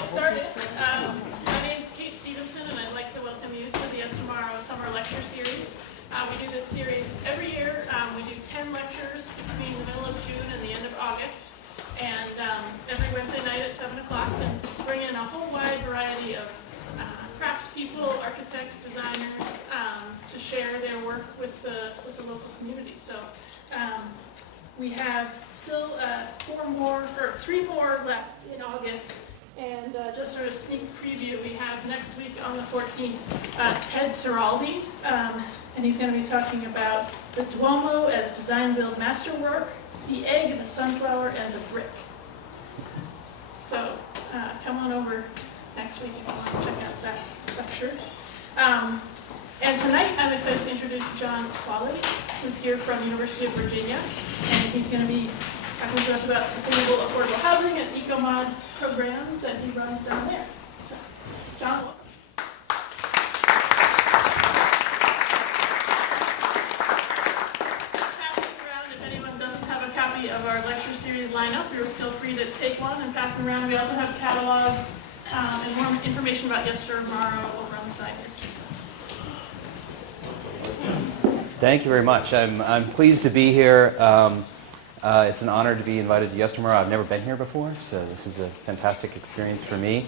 get started. My name is Kate Stevenson, and I'd like to welcome you to the Yestermorrow Summer Lecture Series. We do this series every year. We do 10 lectures between the middle of June and the end of August, and every Wednesday night at 7 o'clock, and bring in a whole wide variety of craftspeople, architects, designers, to share their work with the local community. So we have still 3 more left in August. And just sort of sneak preview, we have next week on the 14th, Ted Seraldi, and he's going to be talking about the Duomo as design-build masterwork, the egg, the sunflower, and the brick. So come on over next week if you want to check out that lecture. And tonight I'm excited to introduce John Quale, who's here from University of Virginia, and he's going to be talking to us about sustainable affordable housing and eco-mod program that he runs down there. So, John, welcome. Pass this around. If anyone doesn't have a copy of our lecture series lineup, feel free to take one and pass them around. We also have catalogs and more information about Yestermorrow over on the side here. Thank you very much. I'm pleased to be here. It's an honor to be invited to Yestermorrow. I've never been here before, so this is a fantastic experience for me.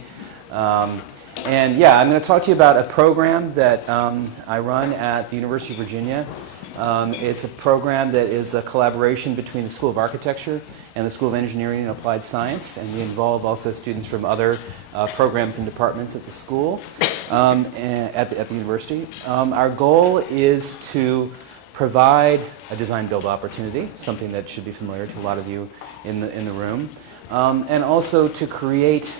And yeah, I'm going to talk to you about a program that I run at the University of Virginia. It's a program that is a collaboration between the School of Architecture and the School of Engineering and Applied Science, and we involve also students from other programs and departments at the school, at the university. Our goal is to provide a design-build opportunity, something that should be familiar to a lot of you in the room, and also to create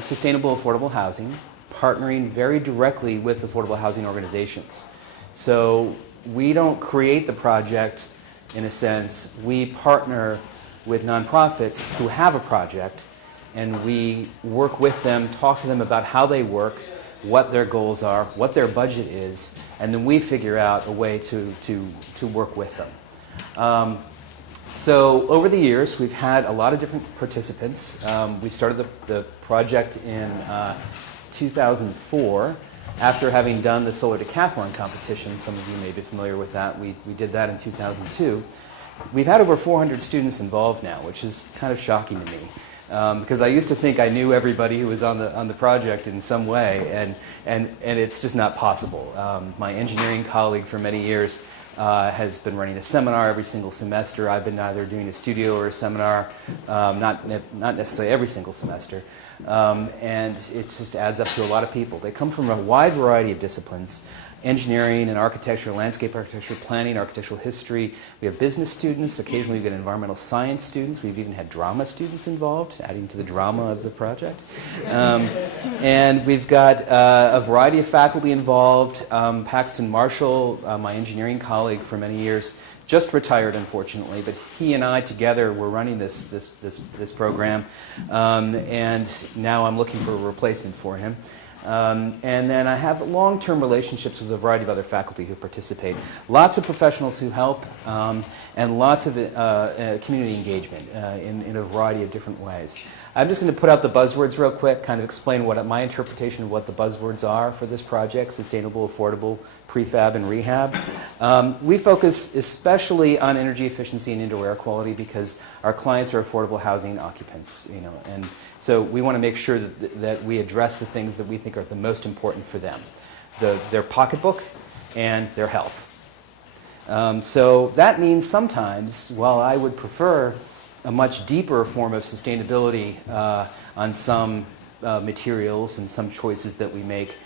sustainable affordable housing, partnering very directly with affordable housing organizations. So we don't create the project in a sense. We partner with nonprofits who have a project, and we work with them, talk to them about how they work, what their goals are, what their budget is, and then we figure out a way to work with them. So over the years, we've had a lot of different participants. We started the project in 2004 after having done the solar decathlon competition. Some of you may be familiar with that. We did that in 2002. We've had over 400 students involved now, which is kind of shocking to me. Because I used to think I knew everybody who was on the project in some way, and it's just not possible. My engineering colleague for many years has been running a seminar every single semester. I've been either doing a studio or a seminar, not necessarily every single semester, and it just adds up to a lot of people. They come from a wide variety of disciplines: engineering and architecture, landscape architecture, planning, architectural history. We have business students. Occasionally we get environmental science students. We've even had drama students involved, adding to the drama of the project. And we've got a variety of faculty involved. Paxton Marshall, my engineering colleague for many years, just retired unfortunately, but he and I together were running this program, and now I'm looking for a replacement for him. And then I have long-term relationships with a variety of other faculty who participate. Lots of professionals who help, and lots of community engagement in a variety of different ways. I'm just going to put out the buzzwords real quick, kind of explain what my interpretation of what the buzzwords are for this project: sustainable, affordable, prefab, and rehab. We focus especially on energy efficiency and indoor air quality because our clients are affordable housing occupants, and so we want to make sure that we address the things that we think are the most important for them: their pocketbook and their health. So that means sometimes, while I would prefer a much deeper form of sustainability on some materials and some choices that we make,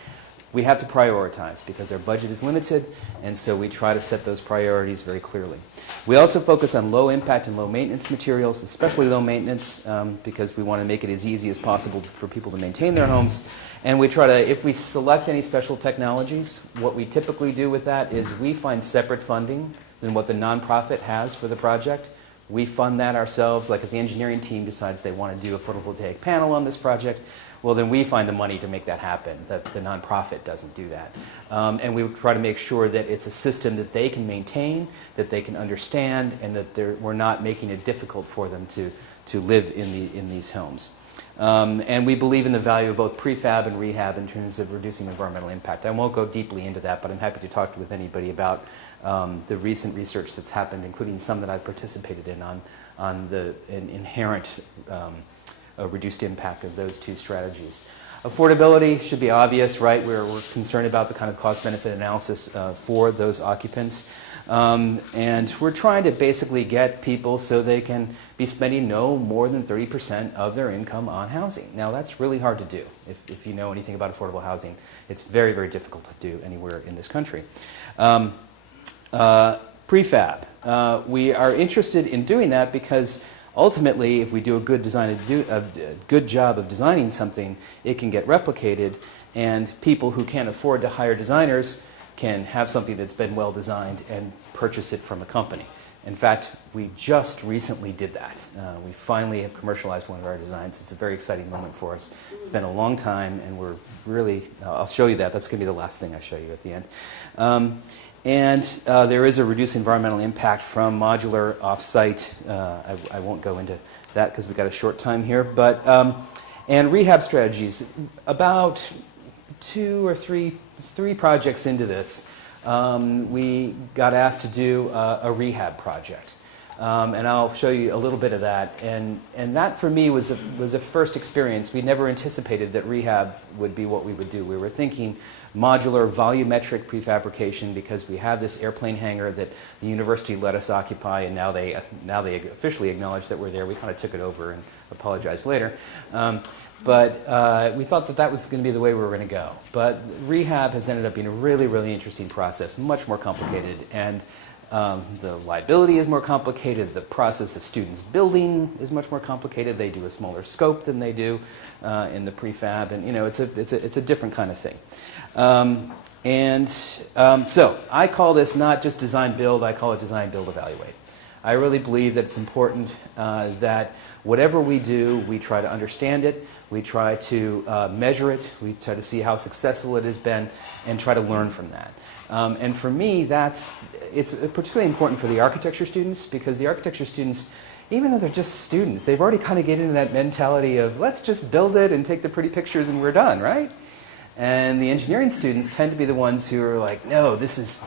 we have to prioritize because our budget is limited, and so we try to set those priorities very clearly. We also focus on low impact and low maintenance materials, especially low maintenance, because we want to make it as easy as possible for people to maintain their homes. And we try to, if we select any special technologies, what we typically do with that is we find separate funding than what the nonprofit has for the project. We fund that ourselves. Like if the engineering team decides they want to do a photovoltaic panel on this project, well, then we find the money to make that happen. The nonprofit doesn't do that. And we try to make sure that it's a system that they can maintain, that they can understand, and that we're not making it difficult for them to live in these homes. And we believe in the value of both prefab and rehab in terms of reducing environmental impact. I won't go deeply into that, but I'm happy to talk with anybody about the recent research that's happened, including some that I've participated in on the inherent reduced impact of those two strategies. Affordability should be obvious, right? We're concerned about the kind of cost-benefit analysis for those occupants. And we're trying to basically get people so they can be spending no more than 30% of their income on housing. Now, that's really hard to do. If you know anything about affordable housing, it's very, very difficult to do anywhere in this country. Prefab. We are interested in doing that because ultimately, if we do a good good job of designing something, it can get replicated, and people who can't afford to hire designers can have something that's been well designed and purchase it from a company. In fact, we just recently did that. We finally have commercialized one of our designs. It's a very exciting moment for us. It's been a long time, and we're really, I'll show you that. That's going to be the last thing I show you at the end. There is a reduced environmental impact from modular off-site. I won't go into that because we've got a short time here. And rehab strategies. About three projects into this, we got asked to do a rehab project. And I'll show you a little bit of that. And that, for me, was a first experience. We never anticipated that rehab would be what we would do. We were thinking modular volumetric prefabrication because we have this airplane hangar that the university let us occupy, and now they officially acknowledge that we're there. We kind of took it over and apologized later. But we thought that was going to be the way we were going to go. But rehab has ended up being a really, really interesting process, much more complicated. And the liability is more complicated. The process of students building is much more complicated. They do a smaller scope than they do in the prefab, and it's a different kind of thing. So I call this not just design build. I call it design build evaluate. I really believe that it's important that whatever we do, we try to understand it. We try to measure it. We try to see how successful it has been, and try to learn from that. And for me, it's particularly important for the architecture students, because the architecture students, even though they're just students, they've already kind of get into that mentality of let's just build it and take the pretty pictures and we're done, right? And the engineering students tend to be the ones who are like, no, this is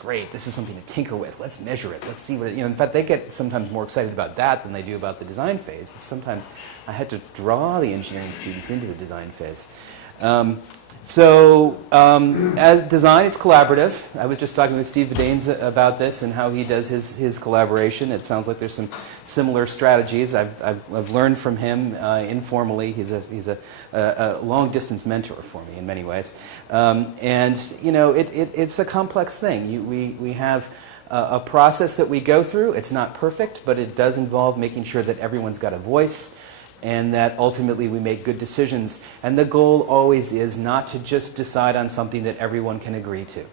great. This is something to tinker with. Let's measure it. Let's see what it, in fact, they get sometimes more excited about that than they do about the design phase. And sometimes I had to draw the engineering students into the design phase. As design, it's collaborative. I was just talking with Steve Bedaines about this and how he does his collaboration. It sounds like there's some similar strategies. I've learned from him informally. He's a long distance mentor for me in many ways. It's a complex thing. We have a process that we go through. It's not perfect, but it does involve making sure that everyone's got a voice, and that ultimately we make good decisions. And the goal always is not to just decide on something that everyone can agree to.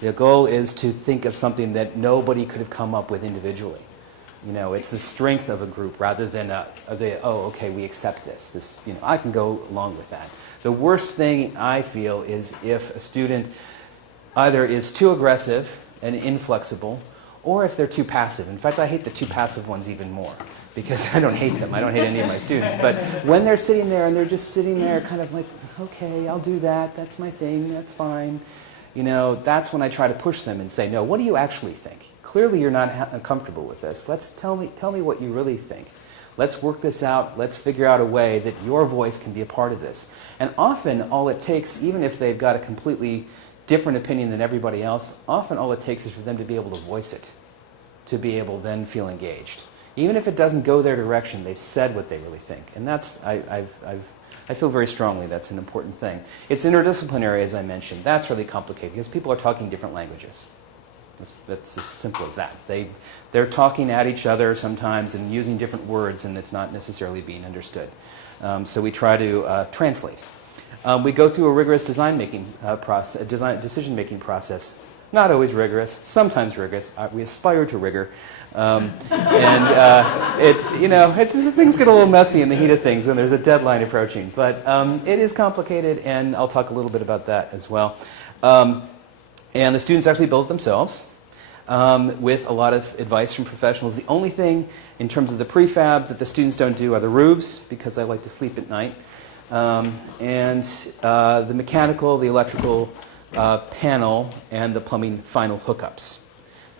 The goal is to think of something that nobody could have come up with individually. It's the strength of a group rather than okay, we accept this. I can go along with that. The worst thing I feel is if a student either is too aggressive and inflexible, or if they're too passive. In fact, I hate the too passive ones even more, because I don't hate them. I don't hate any of my students. But when they're sitting there and they're just sitting there kind of like, okay, I'll do that. That's my thing. That's fine. That's when I try to push them and say, no, what do you actually think? Clearly you're not comfortable with this. Tell me what you really think. Let's work this out. Let's figure out a way that your voice can be a part of this. And often all it takes, even if they've got a completely different opinion than everybody else, often all it takes is for them to be able to voice it, to be able to then feel engaged. Even if it doesn't go their direction, they've said what they really think. And that's, I feel very strongly that's an important thing. It's interdisciplinary, as I mentioned. That's really complicated because people are talking different languages. That's as simple as that. They're talking at each other sometimes and using different words, and it's not necessarily being understood. So we try to translate. We go through a rigorous decision-making decision-making process. Not always rigorous, sometimes rigorous. We aspire to rigor. Things get a little messy in the heat of things when there's a deadline approaching. But it is complicated, and I'll talk a little bit about that as well. And the students actually build it themselves. with a lot of advice from professionals. The only thing in terms of the prefab that the students don't do are the roofs, because I like to sleep at night, and the mechanical, the electrical panel, and the plumbing final hookups.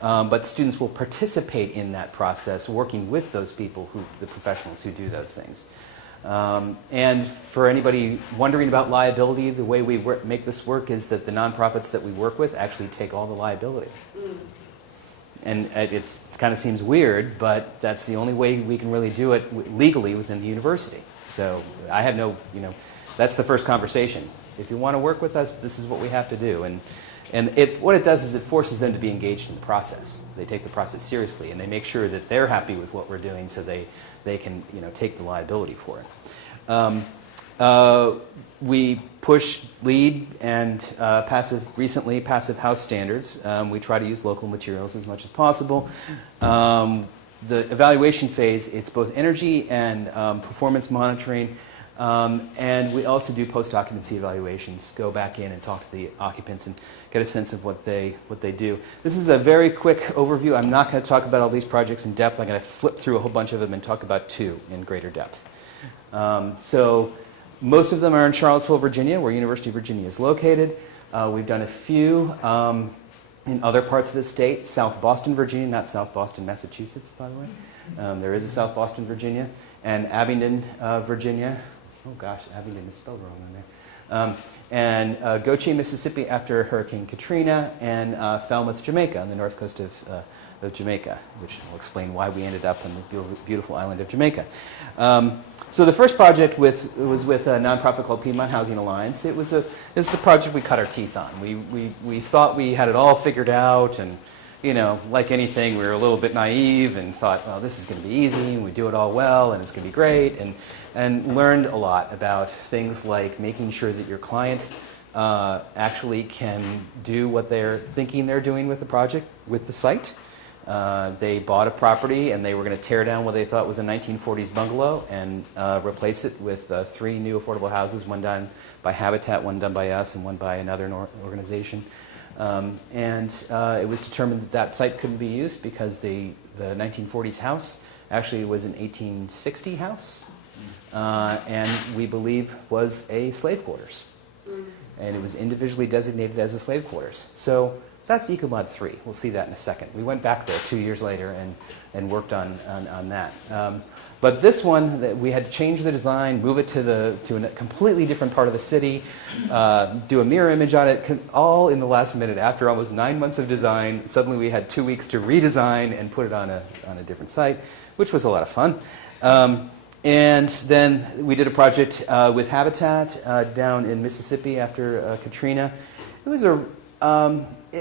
But students will participate in that process, working with those people, the professionals who do those things. And for anybody wondering about liability, the way we make this work is that the nonprofits that we work with actually take all the liability. And it kind of seems weird, but that's the only way we can really do it legally within the university. So I have no, that's the first conversation. If you want to work with us, this is what we have to do. And what it does is it forces them to be engaged in the process. They take the process seriously, and they make sure that they're happy with what we're doing, so they can take the liability for it. We push LEED and recently Passivhaus Standards. We try to use local materials as much as possible. The evaluation phase, it's both energy and performance monitoring. And we also do post-occupancy evaluations, go back in and talk to the occupants and get a sense of what they do. This is a very quick overview. I'm not going to talk about all these projects in depth. I'm going to flip through a whole bunch of them and talk about two in greater depth. So most of them are in Charlottesville, Virginia, where University of Virginia is located. We've done a few in other parts of the state, South Boston, Virginia, not South Boston, Massachusetts, by the way. There is a South Boston, Virginia, and Abingdon, Virginia. Oh gosh, Abingdon is spelled wrong in there. And Goche, Mississippi after Hurricane Katrina, and Falmouth, Jamaica, on the north coast of Jamaica, which will explain why we ended up on this beautiful island of Jamaica. So the first project was with a nonprofit called Piedmont Housing Alliance. It's the project we cut our teeth on. We thought we had it all figured out, and like anything, we were a little bit naive and thought, well, this is going to be easy, and we do it all well, and it's going to be great, and learned a lot about things like making sure that your client actually can do what they're thinking they're doing with the project, with the site. They bought a property, and they were going to tear down what they thought was a 1940s bungalow and replace it with 3 new affordable houses, one done by Habitat, one done by us, and one by another organization. It was determined that that site couldn't be used because the 1940s house actually was an 1860 house, and we believe was a slave quarters. And it was individually designated as a slave quarters. So that's Ecomod 3. We'll see that in a second. We went back there 2 years later and worked on that. But this one, we had to change the design, move it to a completely different part of the city, do a mirror image on it, all in the last minute. After almost 9 months of design, suddenly we had 2 weeks to redesign and put it on a different site, which was a lot of fun. And then we did a project with Habitat down in Mississippi after Katrina. It was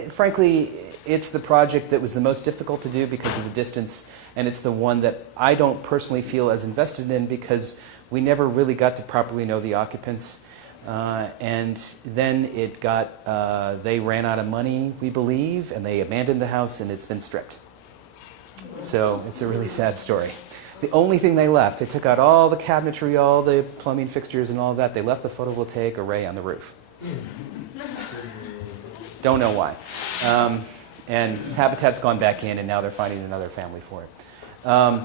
frankly, it's the project that was the most difficult to do because of the distance, and it's the one that I don't personally feel as invested in because we never really got to properly know the occupants. And then they ran out of money, we believe, and they abandoned the house, and it's been stripped. So it's a really sad story. The only thing they left, they took out all the cabinetry, all the plumbing fixtures and all of that. They left the photovoltaic array on the roof. Don't know why. And Habitat's gone back in, and now they're finding another family for it.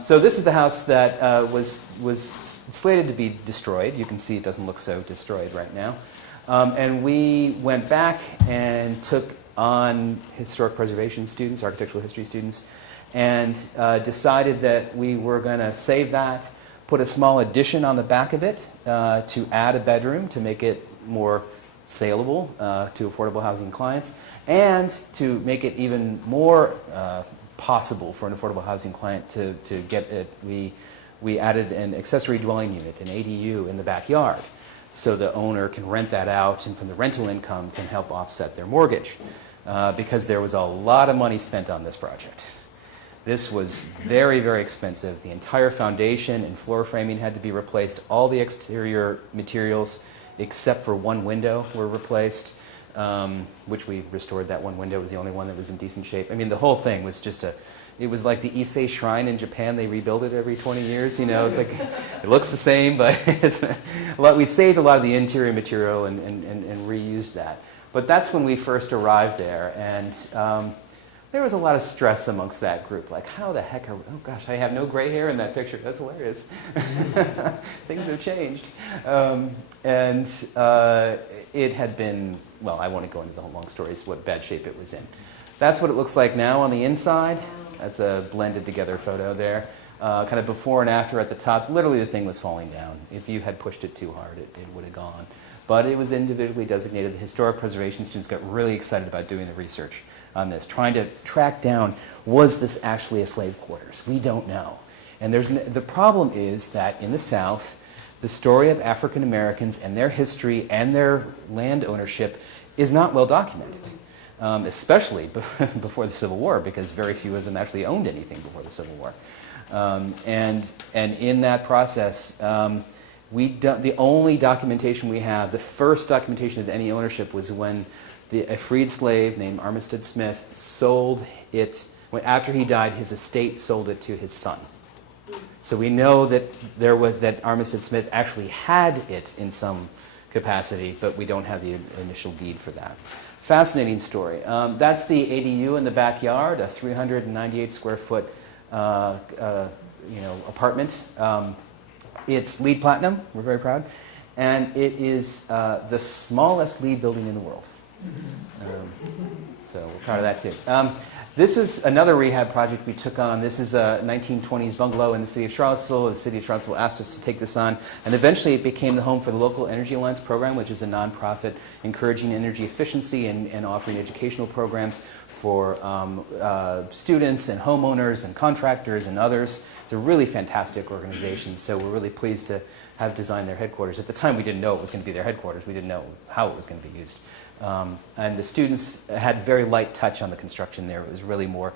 So this is the house that was slated to be destroyed. You can see it doesn't look so destroyed right now. And we went back and took on historic preservation students, architectural history students, and decided that we were going to save that, put a small addition on the back of it to add a bedroom to make it more saleable to affordable housing clients, and to make it even more possible for an affordable housing client to get it. We added an accessory dwelling unit, an ADU, in the backyard, so the owner can rent that out, and from the rental income can help offset their mortgage, because there was a lot of money spent on this project. This was very, very expensive. The entire foundation and floor framing had to be replaced. All the exterior materials, except for one window, were replaced, which we restored. That one window. It was the only one that was in decent shape. I mean, the whole thing was just it was like the Issei Shrine in Japan. They rebuild it every 20 years, It's like, it looks the same, but it's a lot. We saved a lot of the interior material and reused that. But that's when we first arrived there, and there was a lot of stress amongst that group. Like, how the heck are we? Oh gosh, I have no gray hair in that picture. That's hilarious. Things have changed. It had been, well, I won't go into the whole long stories, what bad shape it was in. That's what it looks like now on the inside. That's a blended together photo there. Kind of before and after at the top. Literally the thing was falling down. If you had pushed it too hard, it would have gone. But it was individually designated. The historic preservation students got really excited about doing the research on this, trying to track down, was this actually a slave quarters? We don't know. And the problem is that in the South, the story of African Americans and their history and their land ownership is not well documented, especially before the Civil War, because very few of them actually owned anything before the Civil War. And in that process, the only documentation we have, the first documentation of any ownership, was when a freed slave named Armistead Smith sold it. After he died, his estate sold it to his son. So we know that that Armistead Smith actually had it in some capacity, but we don't have the initial deed for that. Fascinating story. That's the ADU in the backyard, a 398 square foot apartment. It's LEED Platinum. We're very proud. And it is the smallest LEED building in the world. So we're proud of that too. This is another rehab project we took on. This is a 1920s bungalow in the city of Charlottesville. The city of Charlottesville asked us to take this on, and eventually it became the home for the Local Energy Alliance program, which is a nonprofit encouraging energy efficiency and offering educational programs for students and homeowners and contractors and others. It's a really fantastic organization, so we're really pleased to have designed their headquarters. At the time, we didn't know it was going to be their headquarters. We didn't know how it was going to be used. And the students had very light touch on the construction there. It was really more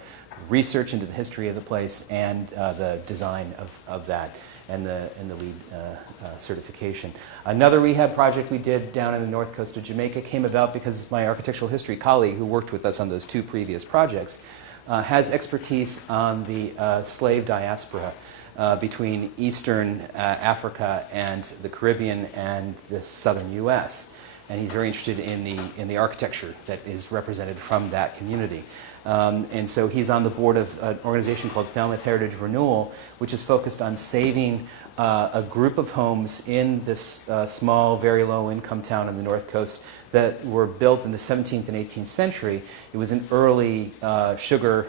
research into the history of the place and the design of that and the LEED certification. Another rehab project we did down in the north coast of Jamaica came about because my architectural history colleague who worked with us on those two previous projects has expertise on the slave diaspora between Eastern Africa and the Caribbean and the southern U.S., and he's very interested in the architecture that is represented from that community. And so he's on the board of an organization called Falmouth Heritage Renewal, which is focused on saving a group of homes in this small, very low-income town on the north coast that were built in the 17th and 18th century. It was an early sugar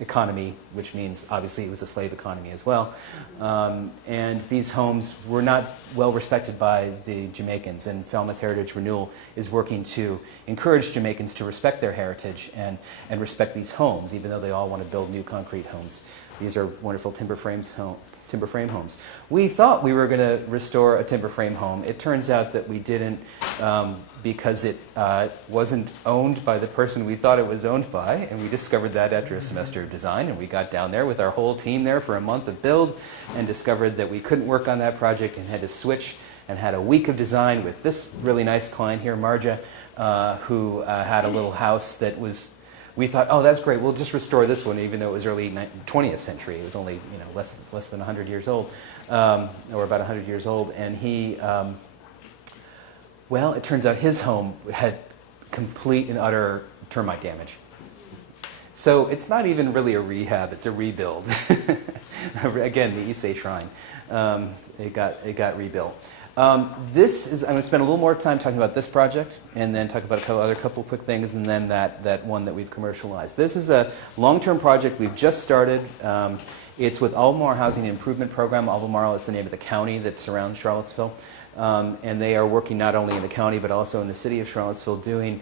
economy, which means obviously it was a slave economy as well. And these homes were not well respected by the Jamaicans, and Falmouth Heritage Renewal is working to encourage Jamaicans to respect their heritage and respect these homes, even though they all want to build new concrete homes. These are wonderful timber frame homes. We thought we were going to restore a timber frame home. It turns out that we didn't because it wasn't owned by the person we thought it was owned by, and we discovered that after a semester of design, and we got down there with our whole team there for a month of build and discovered that we couldn't work on that project and had to switch and had a week of design with this really nice client here, Marja, who had a little house that was. We thought, oh, that's great. We'll just restore this one, even though it was early 20th century. It was only less than 100 years old, or about 100 years old. And he, well, it turns out his home had complete and utter termite damage. So it's not even really a rehab; it's a rebuild. Again, the Issei Shrine, it got rebuilt. I'm going to spend a little more time talking about this project and then talk about a couple quick things and then that one that we've commercialized. This is a long-term project we've just started. It's with Albemarle Housing Improvement Program. Albemarle is the name of the county that surrounds Charlottesville. And they are working not only in the county but also in the city of Charlottesville doing,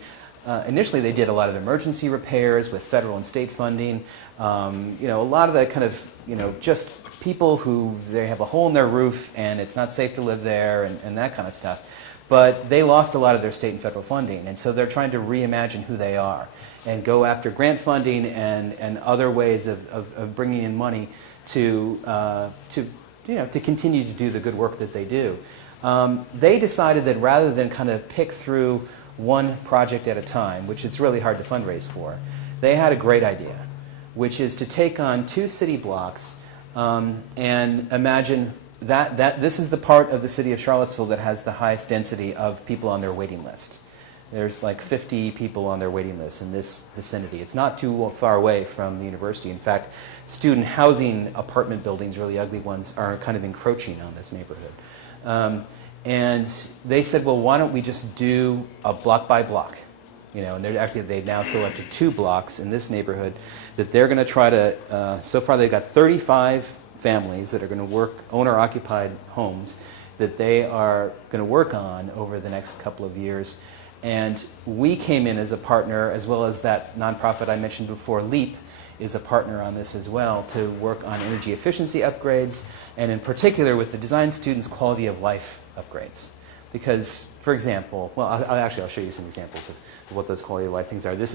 initially they did a lot of emergency repairs with federal and state funding. A lot of that kind of, just people who they have a hole in their roof and it's not safe to live there and that kind of stuff. But they lost a lot of their state and federal funding, and so they're trying to reimagine who they are and go after grant funding and other ways of bringing in money to continue to do the good work that they do. They decided that rather than kind of pick through one project at a time, which it's really hard to fundraise for, they had a great idea, which is to take on 2 city blocks and imagine that this is the part of the city of Charlottesville that has the highest density of people on their waiting list. There's like 50 people on their waiting list in this vicinity. It's not too far away from the university. In fact, student housing apartment buildings, really ugly ones, are kind of encroaching on this neighborhood. And they said, well, why don't we just do a block by block? You know, and they've now selected 2 blocks in this neighborhood that they're going to try to, so far they've got 35 families that are going to work, owner-occupied homes, that they are going to work on over the next couple of years. And we came in as a partner, as well as that nonprofit I mentioned before, LEAP, is a partner on this as well, to work on energy efficiency upgrades, and in particular with the design students' quality of life upgrades. Because, for example, well, I'll show you some examples of what those quality of life things are. This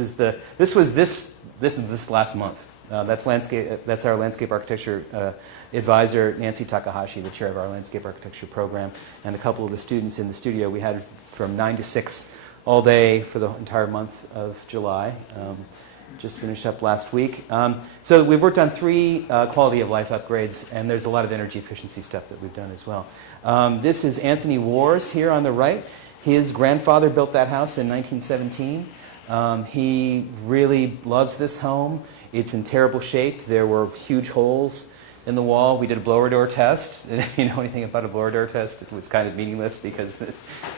was this last month. That's our landscape architecture advisor, Nancy Takahashi, the chair of our landscape architecture program, and a couple of the students in the studio. We had from 9 to 6 all day for the entire month of July. Just finished up last week. So we've worked on 3 quality of life upgrades, and there's a lot of energy efficiency stuff that we've done as well. This is Anthony Wars here on the right. His grandfather built that house in 1917. He really loves this home. It's in terrible shape. There were huge holes in the wall. We did a blower door test. If you know anything about a blower door test, it was kind of meaningless because the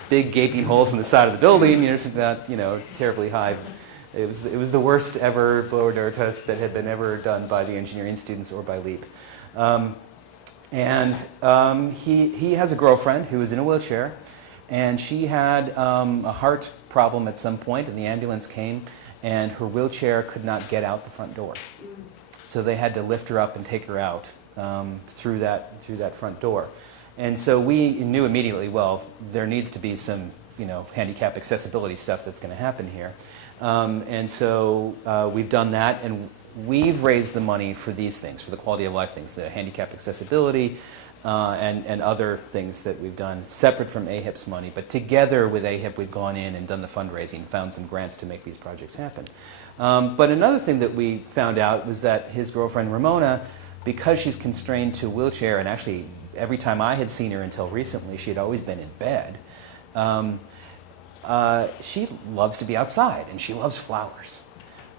big gaping holes in the side of the building, it's not, terribly high. It was the worst ever blower door test that had been ever done by the engineering students or by LEAP. He has a girlfriend who is in a wheelchair, and she had a heart problem at some point, and the ambulance came, and her wheelchair could not get out the front door. So they had to lift her up and take her out through that front door. And so we knew immediately, well, there needs to be some handicap accessibility stuff that's going to happen here. And so we've done that, and we've raised the money for these things, for the quality of life things, the handicap accessibility and other things that we've done separate from AHIP's money. But together with AHIP, we've gone in and done the fundraising, found some grants to make these projects happen. But another thing that we found out was that his girlfriend Ramona, because she's constrained to a wheelchair, and actually every time I had seen her until recently, she had always been in bed, she loves to be outside, and she loves flowers.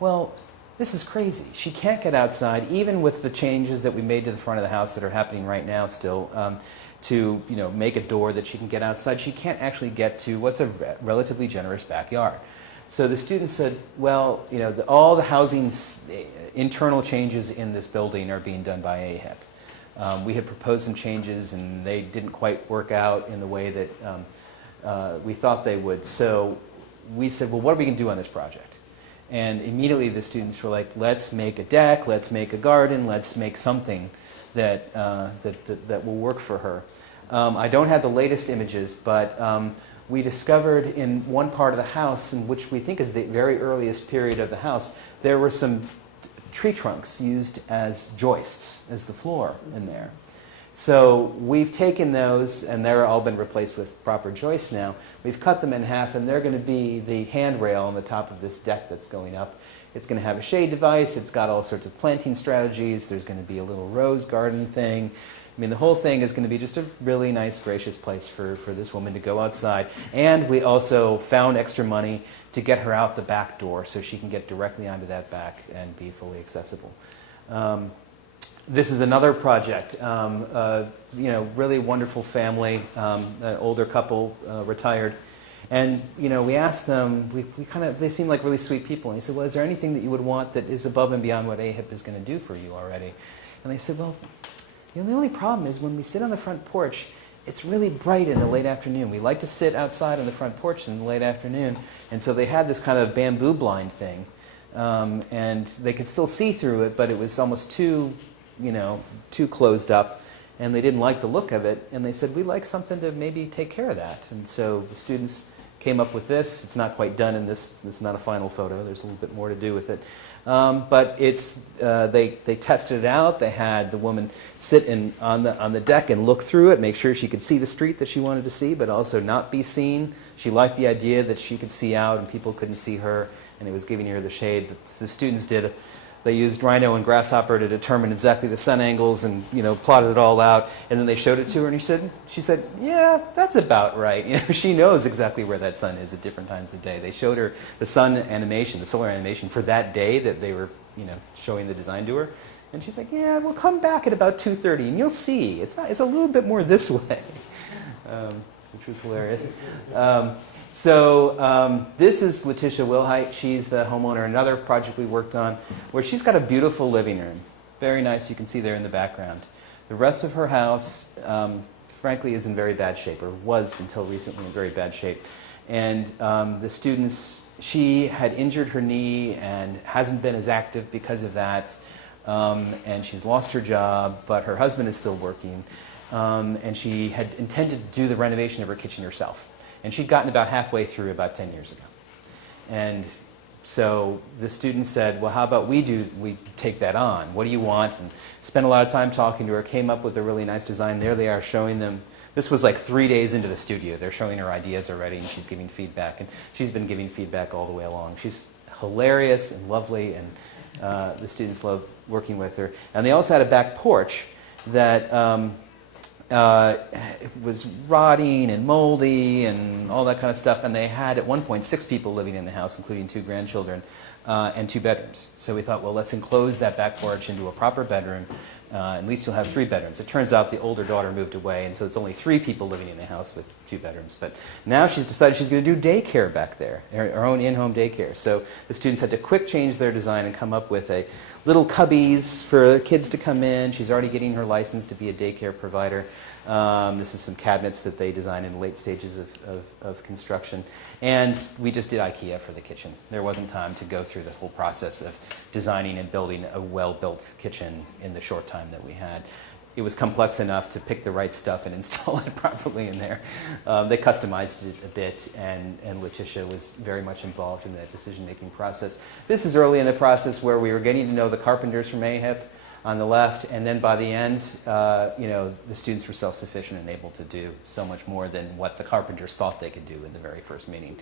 Well, this is crazy. She can't get outside, even with the changes that we made to the front of the house that are happening right now still, to make a door that she can get outside. She can't actually get to what's a relatively generous backyard. So the students said, well, all the housing internal changes in this building are being done by AHIP. We had proposed some changes, and they didn't quite work out in the way that we thought they would. So we said, well, what are we going to do on this project? And immediately the students were like, let's make a deck, let's make a garden, let's make something that, that will work for her. I don't have the latest images, but we discovered in one part of the house, in which we think is the very earliest period of the house, there were some tree trunks used as joists, as the floor in there. So we've taken those, and they're all been replaced with proper joists now. We've cut them in half, and they're going to be the handrail on the top of this deck that's going up. It's going to have a shade device. It's got all sorts of planting strategies. There's going to be a little rose garden thing. I mean, the whole thing is going to be just a really nice, gracious place for this woman to go outside. And we also found extra money to get her out the back door so she can get directly onto that back and be fully accessible. This is another project. Really wonderful family, an older couple, retired. And, we asked them, they seem like really sweet people. And he said, well, is there anything that you would want that is above and beyond what AHIP is going to do for you already? And they said, well, the only problem is when we sit on the front porch, it's really bright in the late afternoon. We like to sit outside on the front porch in the late afternoon. And so they had this kind of bamboo blind thing. And they could still see through it, but it was almost too closed up, and they didn't like the look of it, and they said, we'd like something to maybe take care of that. And so the students came up with this. It's not quite done in this. It's not a final photo. There's a little bit more to do with it. But it's, they tested it out. They had the woman sit on the deck and look through it, make sure she could see the street that she wanted to see, but also not be seen. She liked the idea that she could see out and people couldn't see her, and it was giving her the shade. The students did They used Rhino and Grasshopper to determine exactly the sun angles and, plotted it all out. And then they showed it to her, and she said, yeah, that's about right. She knows exactly where that sun is at different times of the day. They showed her the sun animation, the solar animation for that day that they were, showing the design to her. And she's like, yeah, we'll come back at about 2:30, and you'll see. It's a little bit more this way, which was hilarious. This is Leticia Wilhite. She's the homeowner. Another project we worked on where she's got a beautiful living room. Very nice. You can see there in the background. The rest of her house, frankly, is in very bad shape, or was until recently in very bad shape. And the students, she had injured her knee and hasn't been as active because of that. And she's lost her job, but her husband is still working. And she had intended to do the renovation of her kitchen herself. And she'd gotten about halfway through about 10 years ago. And so the students said, well, how about we take that on? What do you want? And spent a lot of time talking to her, came up with a really nice design. There they are showing them. This was like 3 days into the studio. They're showing her ideas already, and she's giving feedback. And she's been giving feedback all the way along. She's hilarious and lovely, and the students love working with her. And they also had a back porch that it was rotting and moldy and all that kind of stuff, and they had at one point 6 people living in the house, including 2 grandchildren, and 2 bedrooms. So we thought, well, let's enclose that back porch into a proper bedroom. At least you'll have 3 bedrooms. It turns out the older daughter moved away, and so it's only 3 people living in the house with 2 bedrooms. But now she's decided she's going to do daycare back there, her own in-home daycare. So the students had to quick change their design and come up with a little cubbies for kids to come in. She's already getting her license to be a daycare provider. This is some cabinets that they designed in the late stages of construction. And we just did IKEA for the kitchen. There wasn't time to go through the whole process of designing and building a well-built kitchen in the short time that we had. It was complex enough to pick the right stuff and install it properly in there. They customized it a bit, and Leticia was very much involved in that decision-making process. This is early in the process where we were getting to know the carpenters from AHIP on the left, and then by the end, the students were self-sufficient and able to do so much more than what the carpenters thought they could do in the very first meeting.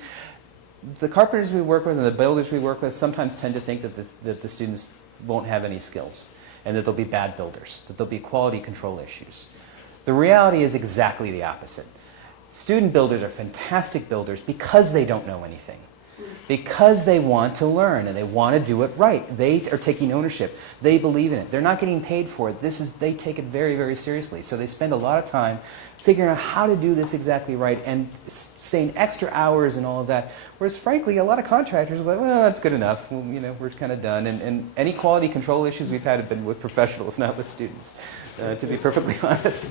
The carpenters we work with and the builders we work with sometimes tend to think that the students won't have any skills, and that they'll be bad builders, that there'll be quality control issues. The reality is exactly the opposite. Student builders are fantastic builders because they don't know anything. Because they want to learn and they want to do it right. They are taking ownership. They believe in it. They're not getting paid for it. They take it very, very seriously. So they spend a lot of time figuring out how to do this exactly right and staying extra hours and all of that. Whereas, frankly, a lot of contractors are like, well, that's good enough. Well, we're kind of done. And any quality control issues we've had have been with professionals, not with students, to be perfectly honest.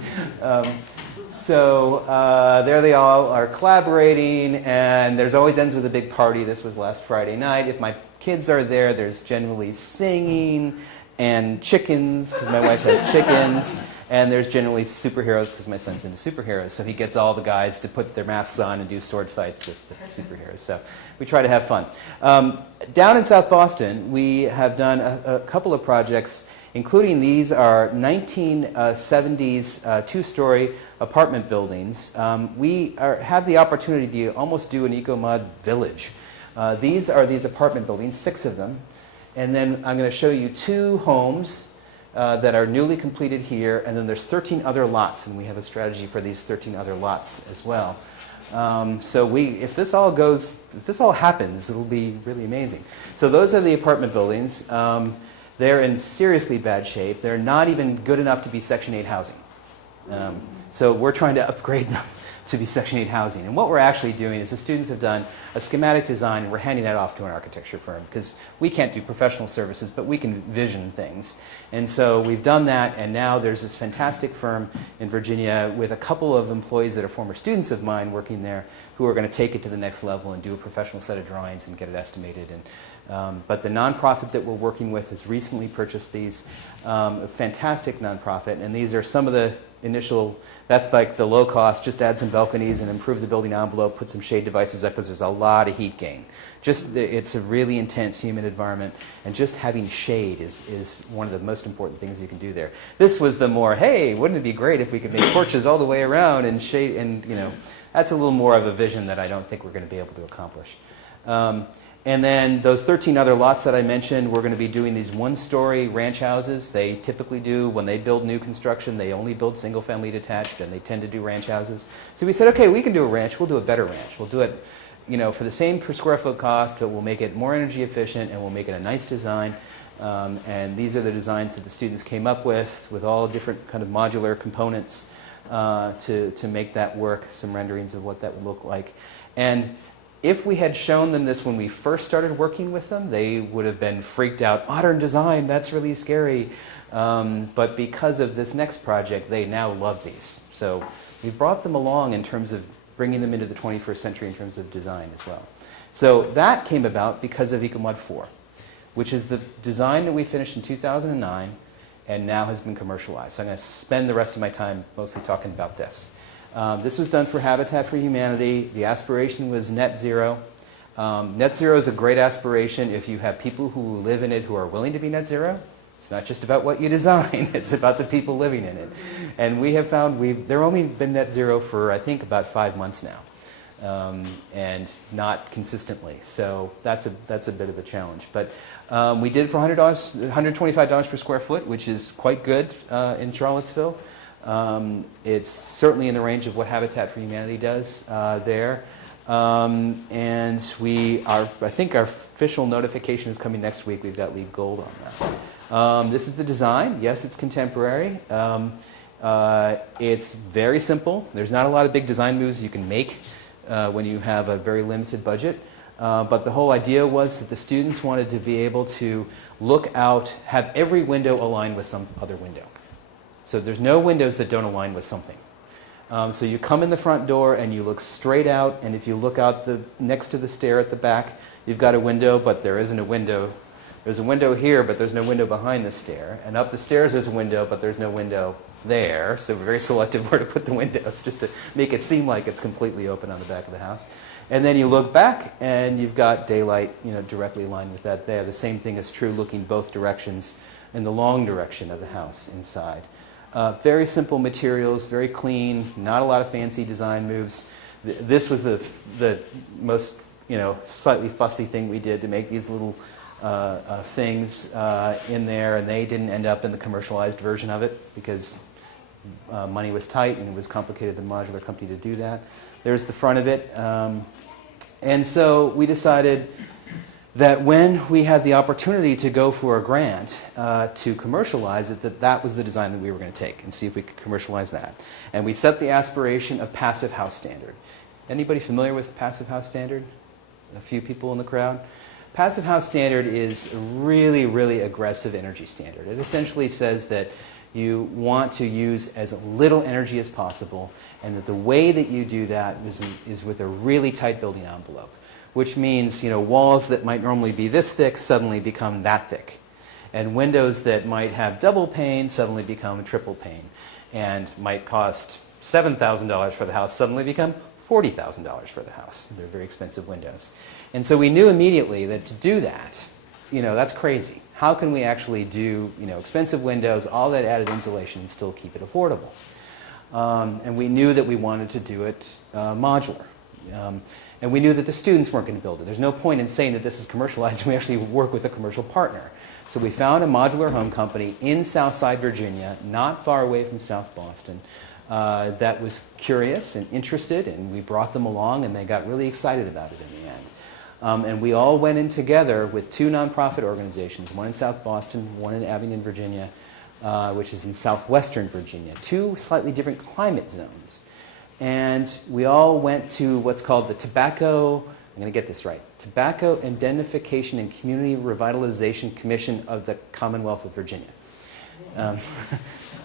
There they all are collaborating, and there's always ends with a big party. This was last Friday night. If my kids are there, there's generally singing and chickens, because my wife has chickens, and there's generally superheroes, because my son's into superheroes. So he gets all the guys to put their masks on and do sword fights with the superheroes. So we try to have fun. Down in South Boston, we have done a couple of projects, including these are 1970s 2-story apartment buildings. We have the opportunity to almost do an eco-mod village. These are these apartment buildings, 6 of them. And then I'm going to show you 2 homes that are newly completed here, and then there's 13 other lots, and we have a strategy for these 13 other lots as well. If this all happens, it'll be really amazing. So those are the apartment buildings. They're in seriously bad shape. They're not even good enough to be Section 8 housing. So we're trying to upgrade them to be Section 8 housing. And what we're actually doing is the students have done a schematic design, and we're handing that off to an architecture firm, because we can't do professional services, but we can vision things. And so we've done that, and now there's this fantastic firm in Virginia with a couple of employees that are former students of mine working there who are going to take it to the next level and do a professional set of drawings and get it estimated. But the nonprofit that we're working with has recently purchased these, a fantastic nonprofit, and these are some of the initial, that's like the low cost, just add some balconies and improve the building envelope, put some shade devices up, because there's a lot of heat gain. It's a really intense humid environment, and just having shade is one of the most important things you can do there. This was the more, hey, wouldn't it be great if we could make porches all the way around and shade, and that's a little more of a vision that I don't think we're going to be able to accomplish. And then those 13 other lots that I mentioned, we're going to be doing these one-story ranch houses. They typically do, when they build new construction, they only build single-family detached, and they tend to do ranch houses. So we said, okay, we can do a ranch. We'll do a better ranch. We'll do it, for the same per square foot cost, but we'll make it more energy efficient, and we'll make it a nice design. And these are the designs that the students came up with all different kind of modular components to make that work, some renderings of what that would look like. And if we had shown them this when we first started working with them, they would have been freaked out. Modern design, that's really scary. But because of this next project, they now love these. So we brought them along in terms of bringing them into the 21st century in terms of design as well. So that came about because of EcoMod 4, which is the design that we finished in 2009 and now has been commercialized. So I'm going to spend the rest of my time mostly talking about this. This was done for Habitat for Humanity. The aspiration was net zero. Net zero is a great aspiration if you have people who live in it who are willing to be net zero. It's not just about what you design, it's about the people living in it. And we have found they've only been net zero for, I think, about 5 months now, and not consistently. So that's a bit of a challenge. But we did it for $125 per square foot, which is quite good in Charlottesville. It's certainly in the range of what Habitat for Humanity does there. And I think our official notification is coming next week. We've got LEED Gold on that. This is the design. Yes, it's contemporary. It's very simple. There's not a lot of big design moves you can make when you have a very limited budget. But the whole idea was that the students wanted to be able to look out, have every window aligned with some other window. So there's no windows that don't align with something. So you come in the front door and you look straight out, and if you look out next to the stair at the back, you've got a window, but there isn't a window. There's a window here, but there's no window behind the stair. And up the stairs there's a window, but there's no window there. So we're very selective where to put the windows, just to make it seem like it's completely open on the back of the house. And then you look back, and you've got daylight, directly aligned with that there. The same thing is true looking both directions in the long direction of the house inside. Very simple materials, very clean, not a lot of fancy design moves. This was the most, slightly fussy thing we did to make these little things in there, and they didn't end up in the commercialized version of it because money was tight and it was complicated for the modular company to do that. There's the front of it. And so we decided that when we had the opportunity to go for a grant to commercialize it, that was the design that we were going to take and see if we could commercialize that. And we set the aspiration of Passivhaus Standard. Anybody familiar with Passivhaus Standard? A few people in the crowd? Passivhaus Standard is a really, really aggressive energy standard. It essentially says that you want to use as little energy as possible, and that the way that you do that is with a really tight building envelope. Which means, walls that might normally be this thick suddenly become that thick. And windows that might have double pane suddenly become triple pane. And might cost $7,000 for the house suddenly become $40,000 for the house. They're very expensive windows. And so we knew immediately that to do that, that's crazy. How can we actually do, expensive windows, all that added insulation, and still keep it affordable? And we knew that we wanted to do it modular. And we knew that the students weren't going to build it. There's no point in saying that this is commercialized and we actually work with a commercial partner. So we found a modular home company in Southside Virginia, not far away from South Boston, that was curious and interested, and we brought them along, and they got really excited about it in the end. And we all went in together with 2 nonprofit organizations, one in South Boston, one in Abingdon, Virginia, which is in southwestern Virginia, 2 slightly different climate zones. And we all went to what's called the Tobacco Indemnification and Community Revitalization Commission of the Commonwealth of Virginia. I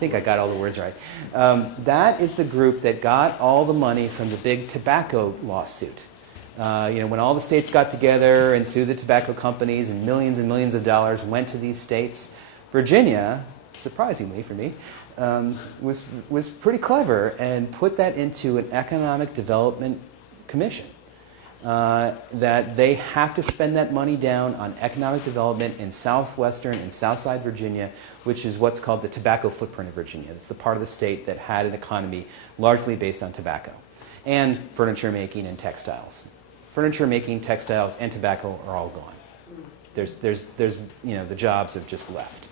think I got all the words right. That is the group that got all the money from the big tobacco lawsuit. When all the states got together and sued the tobacco companies and millions of dollars went to these states, Virginia, surprisingly for me, was pretty clever and put that into an economic development commission. That they have to spend that money down on economic development in southwestern and southside Virginia, which is what's called the tobacco footprint of Virginia. It's the part of the state that had an economy largely based on tobacco and furniture making and textiles. Furniture making, textiles, and tobacco are all gone. There's the jobs have just left.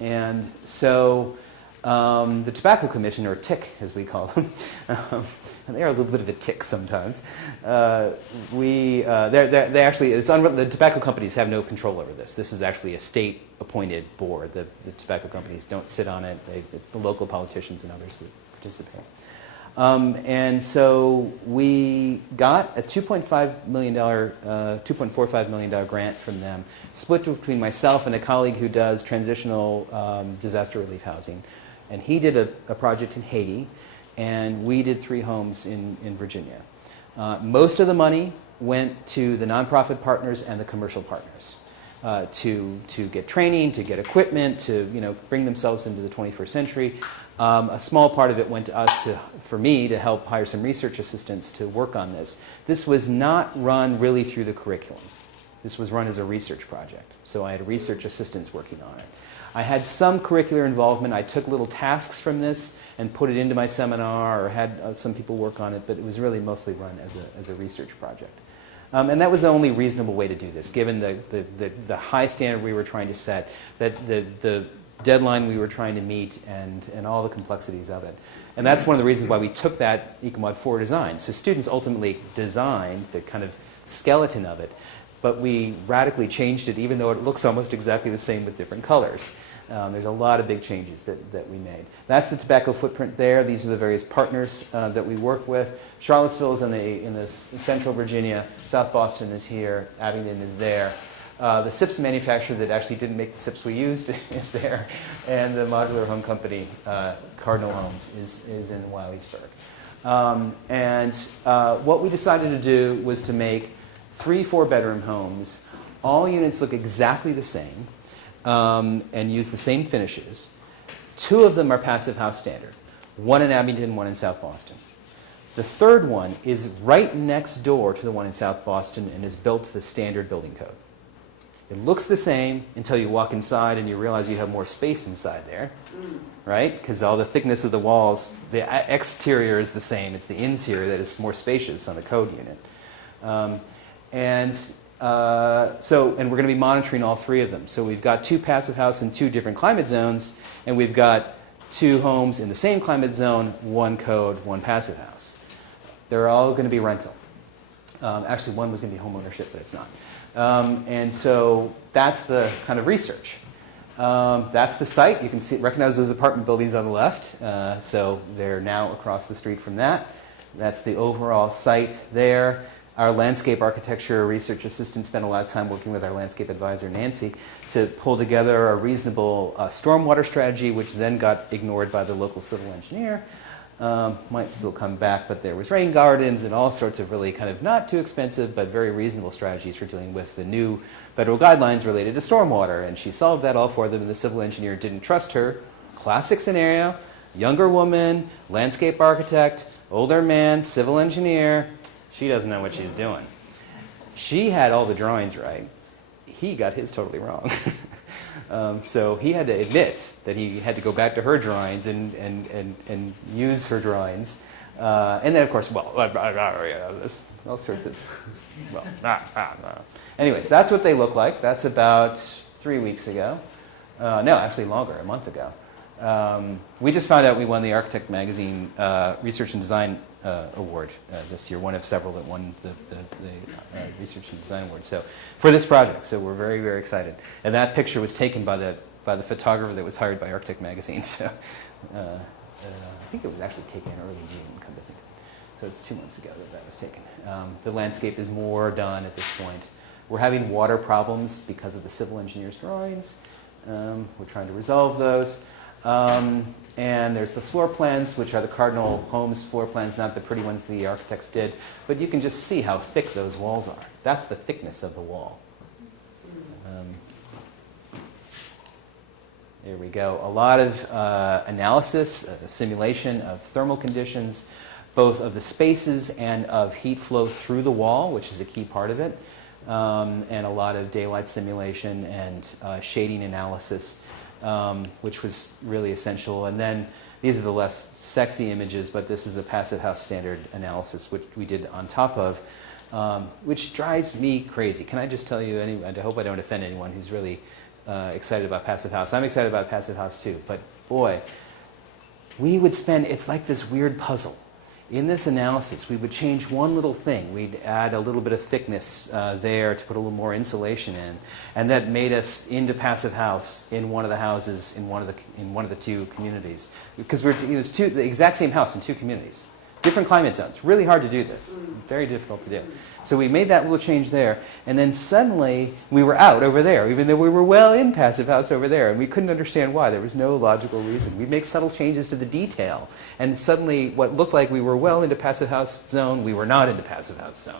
And so the Tobacco Commission, or TIC as we call them, and they are a little bit of a tick sometimes. They actually, the tobacco companies have no control over this. This is actually a state-appointed board. The tobacco companies don't sit on it. It's the local politicians and others that participate. And so we got a $2.45 million grant from them, split between myself and a colleague who does transitional disaster relief housing. And he did a project in Haiti, and we did 3 homes in Virginia. Most of the money went to the nonprofit partners and the commercial partners to get training, to get equipment, to bring themselves into the 21st century. A small part of it went to us, for me, to help hire some research assistants to work on this. This was not run really through the curriculum. This was run as a research project. So I had research assistants working on it. I had some curricular involvement. I took little tasks from this and put it into my seminar, or had some people work on it, but it was really mostly run as a research project. And that was the only reasonable way to do this, given the high standard we were trying to set, that the deadline we were trying to meet, and all the complexities of it. And that's one of the reasons why we took that Ecomod 4 design. So students ultimately designed the kind of skeleton of it, but we radically changed it, even though it looks almost exactly the same with different colors. There's a lot of big changes that we made. That's the tobacco footprint there. These are the various partners that we work with. Charlottesville is in the central Virginia. South Boston is here. Abingdon is there. The SIPs manufacturer that actually didn't make the SIPs we used is there. And the modular home company, Cardinal Homes, is in Wiley'sburg. What we decided to do was to make 3 4-bedroom homes. All units look exactly the same and use the same finishes. 2 of them are Passivhaus Standard. 1 in Abingdon, 1 in South Boston. The third one is right next door to the one in South Boston and is built to the standard building code. It looks the same until you walk inside and you realize you have more space inside there, right? Because all the thickness of the walls, the exterior is the same. It's the interior that is more spacious on the code unit. And we're going to be monitoring all 3 of them. So we've got 2 Passivhaus in 2 different climate zones, and we've got 2 homes in the same climate zone, 1 code, 1 Passivhaus. They're all going to be rental. Actually, one was going to be home ownership, but it's not. And so that's the kind of research. That's the site. You can recognize those apartment buildings on the left. So they're now across the street from that. That's the overall site there. Our landscape architecture research assistant spent a lot of time working with our landscape advisor, Nancy, to pull together a reasonable stormwater strategy, which then got ignored by the local civil engineer. Might still come back, but there was rain gardens and all sorts of really kind of not too expensive but very reasonable strategies for dealing with the new federal guidelines related to stormwater. And she solved that all for them, and the civil engineer didn't trust her. Classic scenario, younger woman, landscape architect, older man, civil engineer. She doesn't know what she's doing. She had all the drawings right. He got his totally wrong. So he had to admit that he had to go back to her drawings and use her drawings. And then, of course, there's all sorts of, Anyways, that's what they look like. That's about 3 weeks ago. No, actually longer, a month ago. We just found out we won the Architect Magazine Research and Design Award this year, one of several that won the Research and Design Award. So for this project, so we're very, very excited. And that picture was taken by the photographer that was hired by Architect Magazine. So I think it was actually taken in early June, come to think of it. So it's 2 months ago that was taken. The landscape is more done at this point. We're having water problems because of the civil engineer's drawings. We're trying to resolve those. And there's the floor plans, which are the Cardinal Homes floor plans, not the pretty ones the architects did. But you can just see how thick those walls are. That's the thickness of the wall. There we go. A lot of analysis, simulation of thermal conditions, both of the spaces and of heat flow through the wall, which is a key part of it, and a lot of daylight simulation and shading analysis. Which was really essential. And then these are the less sexy images, but this is the Passivhaus Standard analysis, which we did on top of. which drives me crazy. Can I just tell you, I hope I don't offend anyone who's really excited about Passive House. I'm excited about Passive House too, but boy, we would spend, it's like this weird puzzle. In this analysis, we would change one little thing. We'd add a little bit of thickness there to put a little more insulation in, and that made us into Passive House in one of the houses in one of the two communities. Because it was the exact same house in two communities, different climate zones. Really hard to do this. Very difficult to do. So we made that little change there, and then suddenly we were out over there, even though we were well in Passive House over there, and we couldn't understand why. There was no logical reason. We'd make subtle changes to the detail, and suddenly what looked like we were well into Passive House zone, we were not into Passive House zone.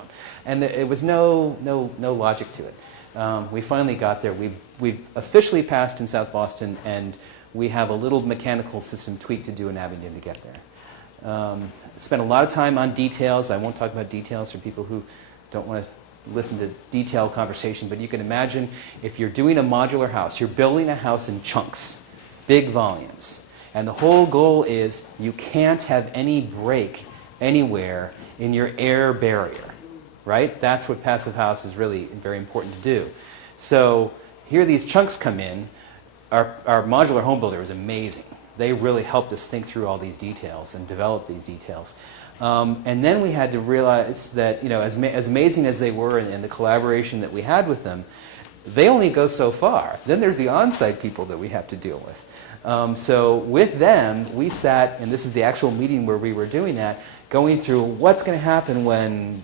And it was no logic to it. We finally got there. We officially passed in South Boston, and we have a little mechanical system tweak to do in Abingdon to get there. Spent a lot of time on details. I won't talk about details for people who don't want to listen to detailed conversation, but you can imagine if you're doing a modular house, you're building a house in chunks, big volumes, and the whole goal is you can't have any break anywhere in your air barrier, right? That's what Passive House is really very important to do. So here these chunks come in. Our modular home builder is amazing. They really helped us think through all these details and develop these details. And then we had to realize that, as amazing as they were and the collaboration that we had with them, they only go so far. Then there's the on-site people that we have to deal with. So with them, we sat, and this is the actual meeting where we were doing that, going through what's going to happen when,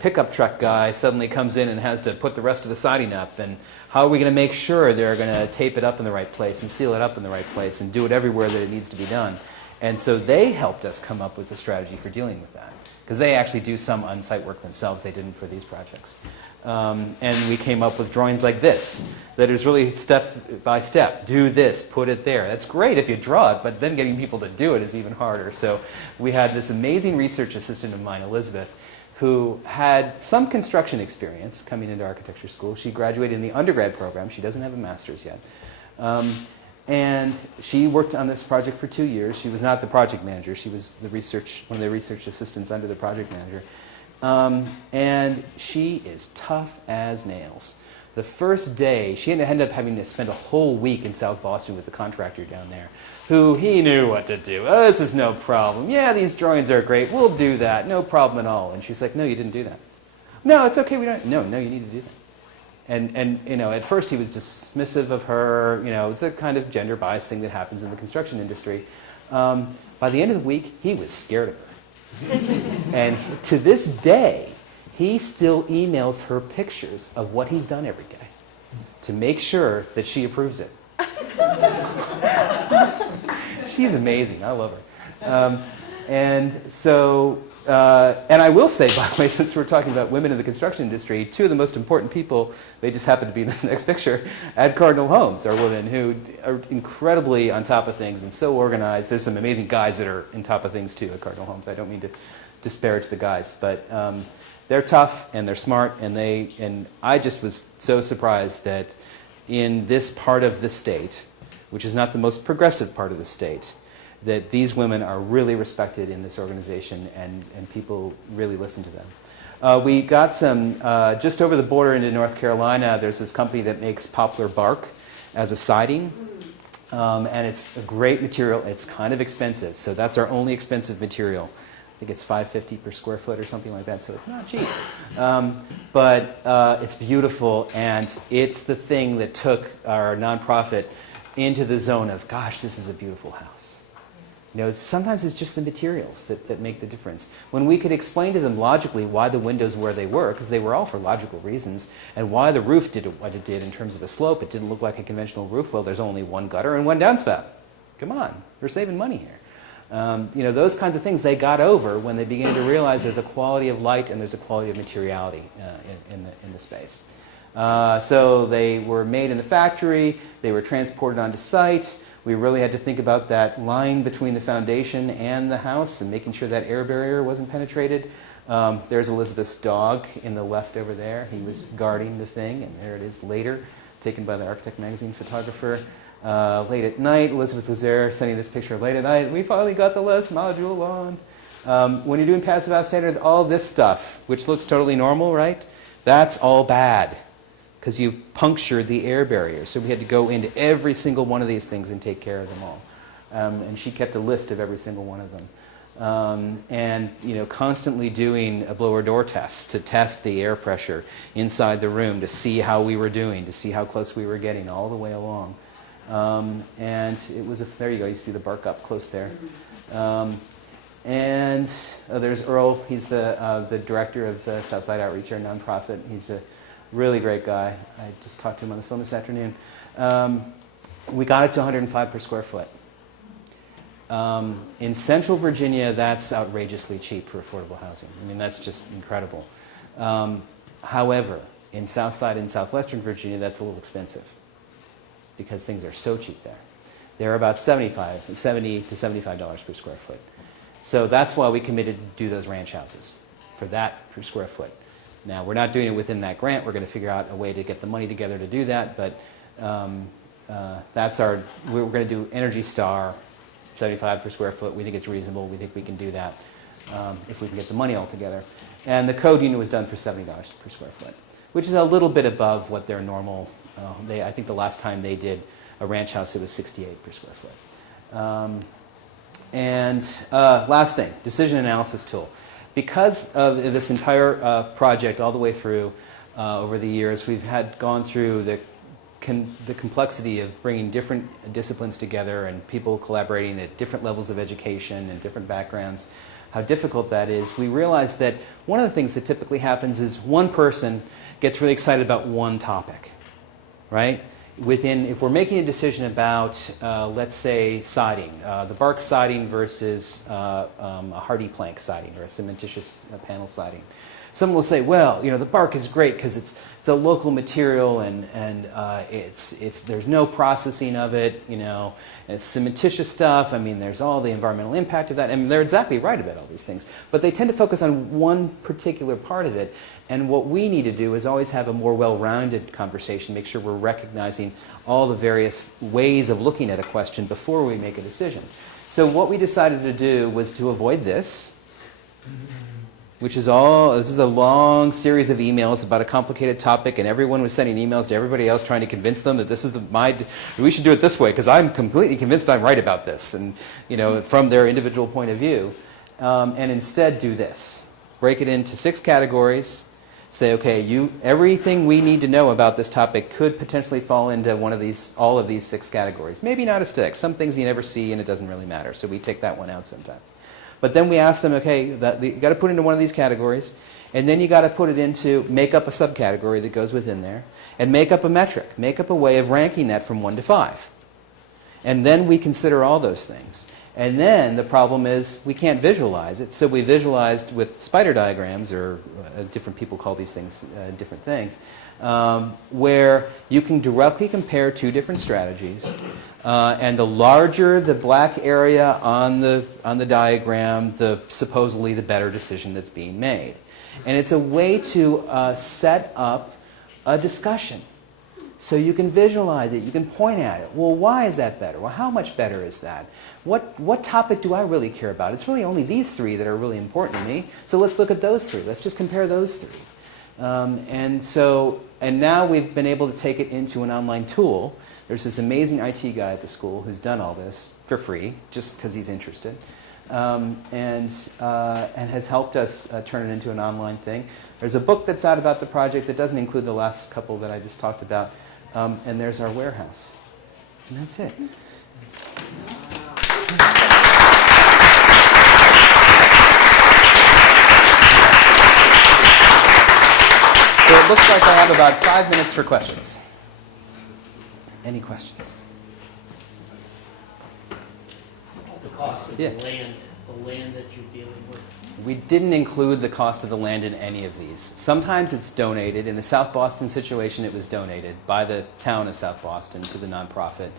pickup truck guy suddenly comes in and has to put the rest of the siding up, and how are we going to make sure they're going to tape it up in the right place and seal it up in the right place and do it everywhere that it needs to be done. And so they helped us come up with a strategy for dealing with that, because they actually do some on-site work themselves. They didn't for these projects. And we came up with drawings like this, that is really step by step. Do this, put it there. That's great if you draw it, but then getting people to do it is even harder. So we had this amazing research assistant of mine, Elizabeth, who had some construction experience coming into architecture school. She graduated in the undergrad program. She doesn't have a master's yet. And she worked on this project for 2 years. She was not the project manager. She was one of the research assistants under the project manager. And she is tough as nails. The first day, she ended up having to spend a whole week in South Boston with the contractor down there, who he knew what to do. Oh, this is no problem. Yeah, these drawings are great. We'll do that. No problem at all. And she's like, no, you didn't do that. No, it's okay. We don't. No, you need to do that. And at first he was dismissive of her. It's a kind of gender bias thing that happens in the construction industry. By the end of the week, he was scared of her. And to this day, he still emails her pictures of what he's done every day to make sure that she approves it. She's amazing. I love her. And I will say, by the way, since we're talking about women in the construction industry, two of the most important people, they just happen to be in this next picture, at Cardinal Homes are women who are incredibly on top of things and so organized. There's some amazing guys that are on top of things too at Cardinal Homes. I don't mean to disparage the guys, but they're tough and they're smart, and I just was so surprised that in this part of the state, which is not the most progressive part of the state, that these women are really respected in this organization, and people really listen to them. We got some, just over the border into North Carolina, there's this company that makes poplar bark as a siding, and it's a great material. It's kind of expensive, so that's our only expensive material. I think it's $5.50 per square foot or something like that, so it's not cheap. But it's beautiful, and it's the thing that took our nonprofit into the zone of, gosh, this is a beautiful house. Sometimes it's just the materials that make the difference. When we could explain to them logically why the windows were they were, because they were all for logical reasons, and why the roof did what it did in terms of a slope. It didn't look like a conventional roof. Well, there's only one gutter and one downspout. Come on, we're saving money here. Those kinds of things they got over when they began to realize there's a quality of light and there's a quality of materiality in the space. So they were made in the factory. They were transported onto site. We really had to think about that line between the foundation and the house and making sure that air barrier wasn't penetrated. There's Elizabeth's dog in the left over there. He was guarding the thing, and there it is later, taken by the Architect Magazine photographer. Late at night, Elizabeth was there sending this picture of late at night. We finally got the last module on. When you're doing Passivhaus Standard, all this stuff, which looks totally normal, right? That's all bad because you've punctured the air barrier. So we had to go into every single one of these things and take care of them all. And she kept a list of every single one of them. And constantly doing a blower door test to test the air pressure inside the room to see how we were doing, to see how close we were getting all the way along. And it was there you go. You see the bark up close there. And there's Earl. He's the director of Southside Outreach, our nonprofit. He's a really great guy. I just talked to him on the phone this afternoon. We got it to 105 per square foot. In Central Virginia, that's outrageously cheap for affordable housing. I mean, that's just incredible. However, in Southside and Southwestern Virginia, that's a little expensive because things are so cheap there. They're about $70 to $75 per square foot. So that's why we committed to do those ranch houses for that per square foot. Now, we're not doing it within that grant. We're going to figure out a way to get the money together to do that. But we're going to do Energy Star, 75 per square foot. We think it's reasonable. We think we can do that if we can get the money all together. And the code unit was done for $70 per square foot, which is a little bit above what their normal. I think the last time they did a ranch house, it was 68 per square foot. Last thing, decision analysis tool. Because of this entire project all the way through over the years, we've gone through the complexity of bringing different disciplines together and people collaborating at different levels of education and different backgrounds, how difficult that is. We realized that one of the things that typically happens is one person gets really excited about one topic, right? If we're making a decision about, let's say, siding, the bark siding versus a hardy plank siding or a cementitious panel siding, someone will say, well, the bark is great because it's a local material and there's no processing of it, and it's cementitious stuff. I mean, there's all the environmental impact of that. I mean, they're exactly right about all these things. But they tend to focus on one particular part of it. And what we need to do is always have a more well-rounded conversation, make sure we're recognizing all the various ways of looking at a question before we make a decision. So what we decided to do was to avoid this, which is this is a long series of emails about a complicated topic, and everyone was sending emails to everybody else trying to convince them that this is we should do it this way because I'm completely convinced I'm right about this, and from their individual point of view, and instead do this: break it into 6 categories. Say, okay, everything we need to know about this topic could potentially fall into all of these 6 categories. Maybe not a stick. Some things you never see, and it doesn't really matter. So we take that one out sometimes. But then we ask them, okay, you got to put it into one of these categories, and then you got to put it into, make up a subcategory that goes within there, and make up a metric, make up a way of ranking that from 1 to 5. And then we consider all those things. And then the problem is we can't visualize it, so we visualized with spider diagrams, or different people call these things different things, where you can directly compare 2 different strategies. And the larger the black area on the diagram, supposedly the better decision that's being made. And it's a way to set up a discussion. So you can visualize it, you can point at it. Well, why is that better? Well, how much better is that? What topic do I really care about? It's really only these 3 that are really important to me. So let's look at those 3. Let's just compare those 3. And now we've been able to take it into an online tool. There's this amazing IT guy at the school who's done all this for free, just because he's interested, and has helped us turn it into an online thing. There's a book that's out about the project that doesn't include the last couple that I just talked about. And there's our warehouse. And that's it. So it looks like I have about 5 minutes for questions. Any questions? The cost of the land that you're dealing with. We didn't include the cost of the land in any of these. Sometimes it's donated. In the South Boston situation, it was donated by the town of South Boston to the nonprofit.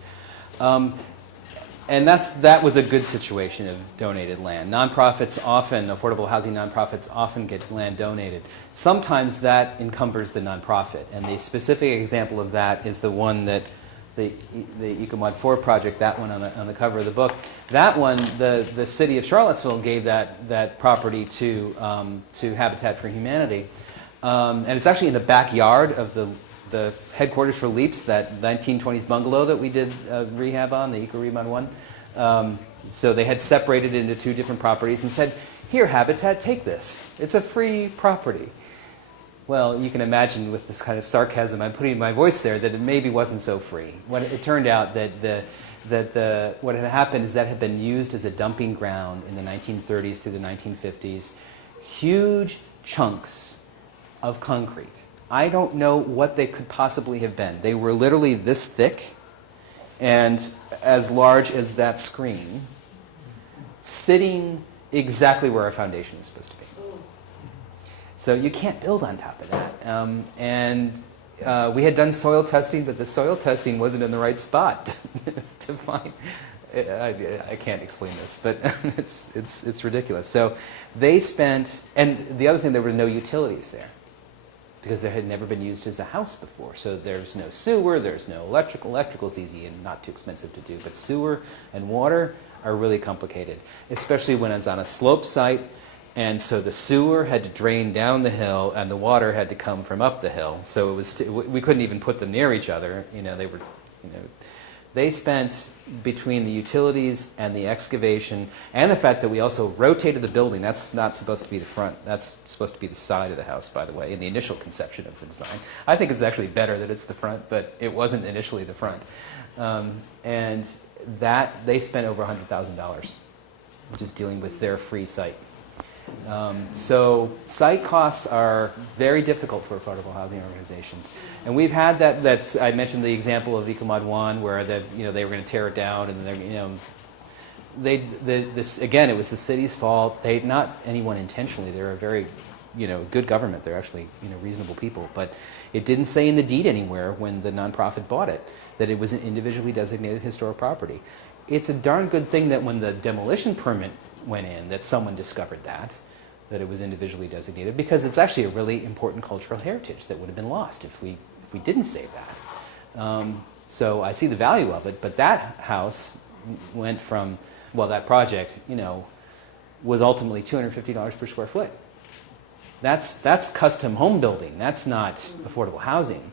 And that was a good situation of donated land. Nonprofits often, affordable housing nonprofits often get land donated. Sometimes that encumbers the nonprofit. And the specific example of that is the one that the Ecomod 4 project, that one on the cover of the book. That one, the city of Charlottesville gave that property to Habitat for Humanity, and it's actually in the backyard of the headquarters for LEAPS, that 1920s bungalow that we did rehab on, the Eco Remod 1. So they had separated it into two different properties and said, "Here, Habitat, take this. It's a free property." Well, you can imagine with this kind of sarcasm I'm putting in my voice there that it maybe wasn't so free. When it turned out that what had happened is that had been used as a dumping ground in the 1930s through the 1950s. Huge chunks of concrete. I don't know what they could possibly have been. They were literally this thick and as large as that screen, sitting exactly where our foundation is supposed to be. So you can't build on top of that. We had done soil testing, but the soil testing wasn't in the right spot to find. I can't explain this, but it's ridiculous. So they spent, and the other thing, there were no utilities there because there had never been used as a house before. So there's no sewer, there's no electrical. Electrical's easy and not too expensive to do, but sewer and water are really complicated, especially when it's on a slope site. And so the sewer had to drain down the hill, and the water had to come from up the hill. So it was we couldn't even put them near each other. They spent between the utilities and the excavation, and the fact that we also rotated the building. That's not supposed to be the front. That's supposed to be the side of the house, by the way, in the initial conception of the design. I think it's actually better that it's the front, but it wasn't initially the front. And that they spent over $100,000 just dealing with their free site. So site costs are very difficult for affordable housing organizations, and we've had that. I mentioned the example of Ecomod 1, where they were going to tear it down, and this again, it was the city's fault. Not anyone intentionally. They're a very good government. They're actually reasonable people, but it didn't say in the deed anywhere when the nonprofit bought it that it was an individually designated historic property. It's a darn good thing that when the demolition permit went in, that someone discovered that it was individually designated, because it's actually a really important cultural heritage that would have been lost if we didn't save that. So I see the value of it, but that house went from, well, that project, was ultimately $250 per square foot. That's custom home building. That's not affordable housing.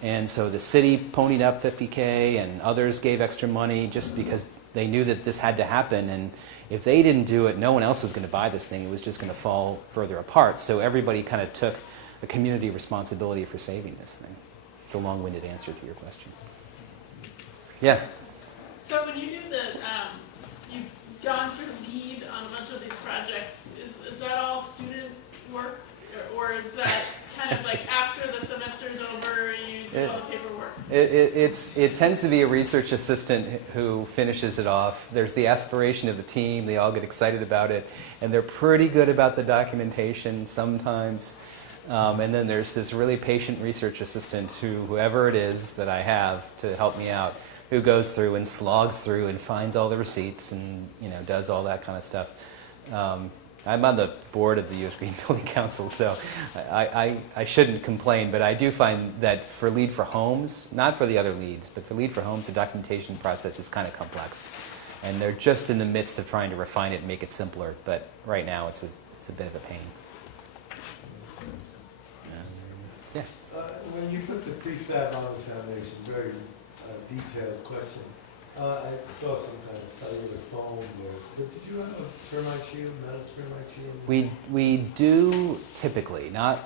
And so the city ponied up $50K, and others gave extra money just because they knew that this had to happen, and if they didn't do it, no one else was going to buy this thing. It was just going to fall further apart. So everybody kind of took a community responsibility for saving this thing. It's a long-winded answer to your question. Yeah? So when you do you've gone through lead on a bunch of these projects, is that all student work? Or is that kind of like after the semester's over, you do all the paperwork? It tends to be a research assistant who finishes it off. There's the aspiration of the team. They all get excited about it. And they're pretty good about the documentation sometimes. And then there's this really patient research assistant whoever it is that I have to help me out, who goes through and slogs through and finds all the receipts and does all that kind of stuff. I'm on the board of the U.S. Green Building Council, so I shouldn't complain, but I do find that for Lead for Homes, not for the other leads, but for Lead for Homes, the documentation process is kind of complex. And they're just in the midst of trying to refine it and make it simpler, but right now it's a bit of a pain. Yeah? When you put the prefab on the foundation, very detailed question. I saw some kind of cellular foam there. But did you have a termite shield, metal termite shield? We do typically. Not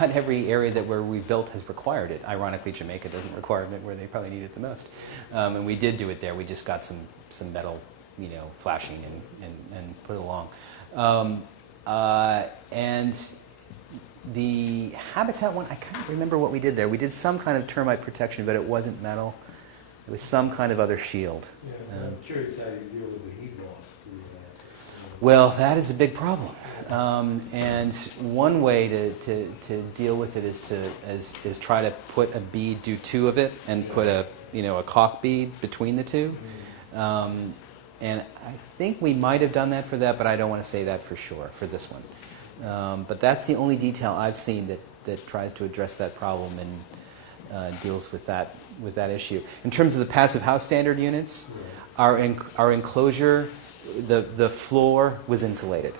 every area where we built has required it. Ironically, Jamaica doesn't require it where they probably need it the most. And we did do it there. We just got some metal, flashing and put it along. And the Habitat one, I can't remember what we did there. We did some kind of termite protection, but it wasn't metal. It was some kind of other shield. Yeah, I'm curious how you deal with the heat loss through that. Well, that is a big problem. And one way to deal with it is try to put a bead, do two of it, and put a caulk bead between the two. And I think we might have done that for that, but I don't want to say that for sure for this one. But that's the only detail I've seen that tries to address that problem and deals with that with that issue. In terms of the passive house standard units, our enclosure, the floor was insulated.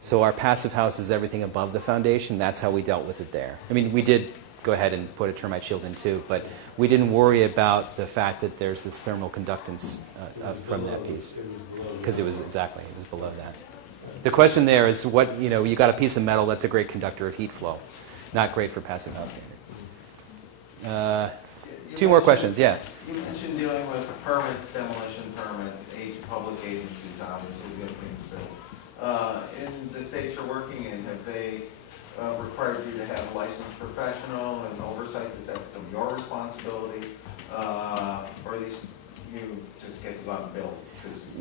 So our passive house is everything above the foundation. That's how we dealt with it there. I mean, we did go ahead and put a termite shield in too, but we didn't worry about the fact that there's this thermal conductance from that piece, because it was below that. The question there is what, you got a piece of metal that's a great conductor of heat flow, not great for passive house standard. Two more questions, yeah. You mentioned dealing with a permit, demolition permit, public agencies obviously get things built. In the states you're working in, have they required you to have a licensed professional and oversight? Is that your responsibility? Or at least you just get to go out and build?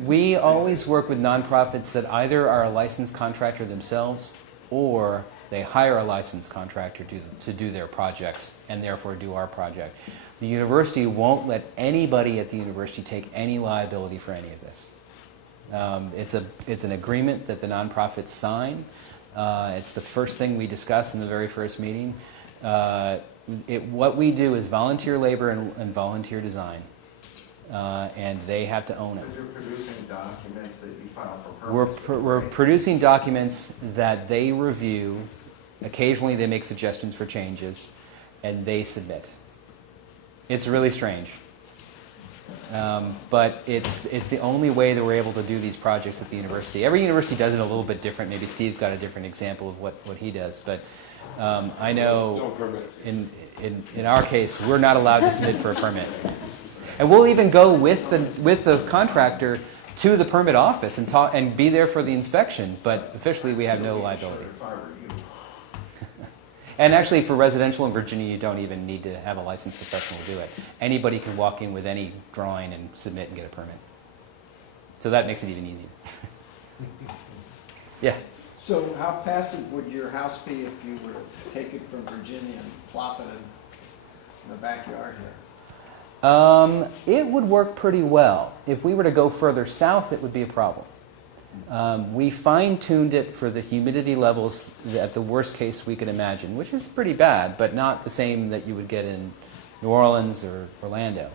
We always work with nonprofits that either are a licensed contractor themselves or they hire a licensed contractor to do their projects and therefore do our project. The university won't let anybody at the university take any liability for any of this. It's an agreement that the nonprofits sign. It's the first thing we discuss in the very first meeting. What we do is volunteer labor and volunteer design, and they have to own it. But you're producing documents that you file for permits. We're producing documents that they review. Occasionally they make suggestions for changes, and they submit. It's really strange. But it's the only way that we're able to do these projects at the university. Every university does it a little bit different. Maybe Steve's got a different example of what he does. But I know in our case, we're not allowed to submit for a permit. And we'll even go with the contractor to the permit office and be there for the inspection. But officially, we have no liability. And actually, for residential in Virginia, you don't even need to have a licensed professional to do it. Anybody can walk in with any drawing and submit and get a permit. So that makes it even easier. Yeah? So how passive would your house be if you were to take it from Virginia and plop it in the backyard here? It would work pretty well. If we were to go further south, it would be a problem. We fine-tuned it for the humidity levels at the worst case we could imagine, which is pretty bad, but not the same that you would get in New Orleans or Orlando.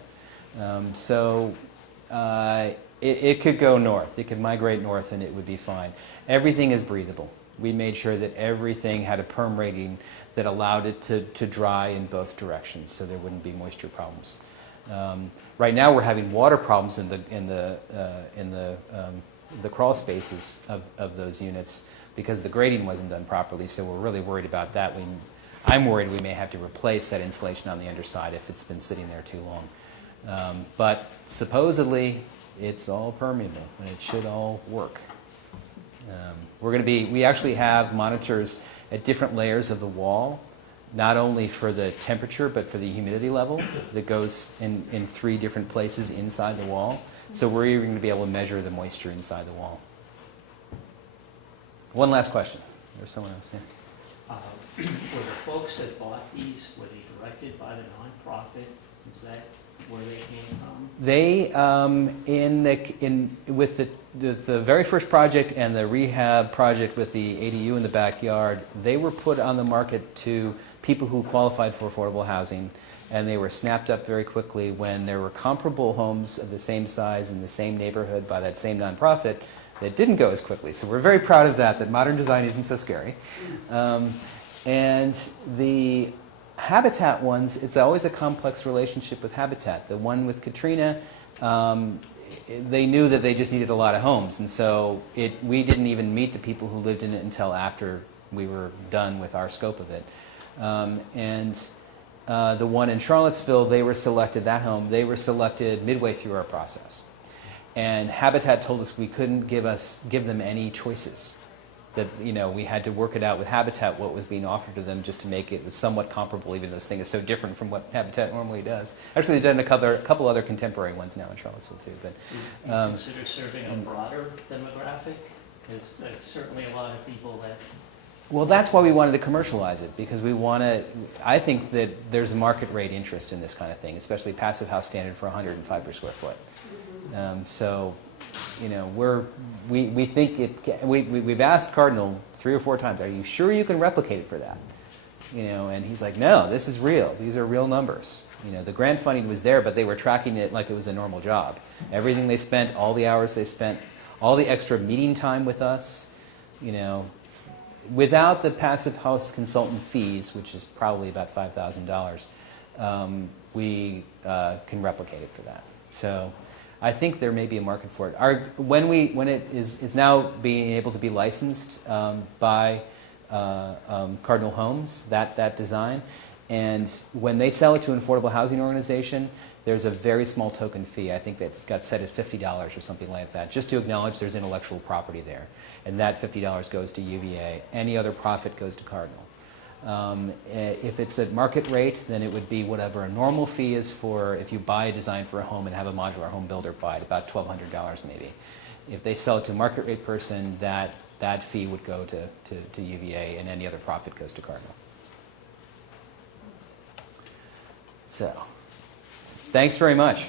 It could go north. It could migrate north and it would be fine. Everything is breathable. We made sure that everything had a perm rating that allowed it to dry in both directions, so there wouldn't be moisture problems. Right now we're having water problems in the crawl spaces of those units because the grading wasn't done properly, so we're really worried about that. I'm worried we may have to replace that insulation on the underside if it's been sitting there too long. But supposedly it's all permeable and it should all work. We actually have monitors at different layers of the wall, not only for the temperature but for the humidity level that goes in 3 different places inside the wall. So we're even going to be able to measure the moisture inside the wall. One last question. There's someone else here. Were the folks that bought these, were they directed by the nonprofit? Is that where they came from? They, with the very first project and the rehab project with the ADU in the backyard, they were put on the market to people who qualified for affordable housing. And they were snapped up very quickly when there were comparable homes of the same size in the same neighborhood by that same nonprofit that didn't go as quickly. So we're very proud of that modern design isn't so scary. And the Habitat ones, it's always a complex relationship with Habitat. The one with Katrina, they knew that they just needed a lot of homes. And so we didn't even meet the people who lived in it until after we were done with our scope of it. The one in Charlottesville, they were selected midway through our process. And Habitat told us we couldn't give them any choices. That, we had to work it out with Habitat what was being offered to them just to make it somewhat comparable, even though this thing is so different from what Habitat normally does. Actually, they've done a couple other contemporary ones now in Charlottesville, too. But, you consider serving a broader demographic? Because there's certainly a lot of people that... Well, that's why we wanted to commercialize it, because I think that there's a market rate interest in this kind of thing, especially passive house standard for 105 per square foot. We think we've asked Cardinal 3 or 4 times, are you sure you can replicate it for that? And he's like, no, this is real. These are real numbers. You know, the grant funding was there, but they were tracking it like it was a normal job. Everything they spent, all the hours they spent, all the extra meeting time with us, you know, without the Passivhaus consultant fees, which is probably about $5,000, we can replicate it for that. So I think there may be a market for it. When it's now being able to be licensed by Cardinal Homes, that design, and when they sell it to an affordable housing organization, there's a very small token fee. I think that's got set at $50 or something like that, just to acknowledge there's intellectual property there. And that $50 goes to UVA. Any other profit goes to Cardinal. If it's at market rate, then it would be whatever a normal fee is for if you buy a design for a home and have a modular home builder buy it, about $1,200 maybe. If they sell it to a market rate person, that fee would go to UVA, and any other profit goes to Cardinal. So, thanks very much.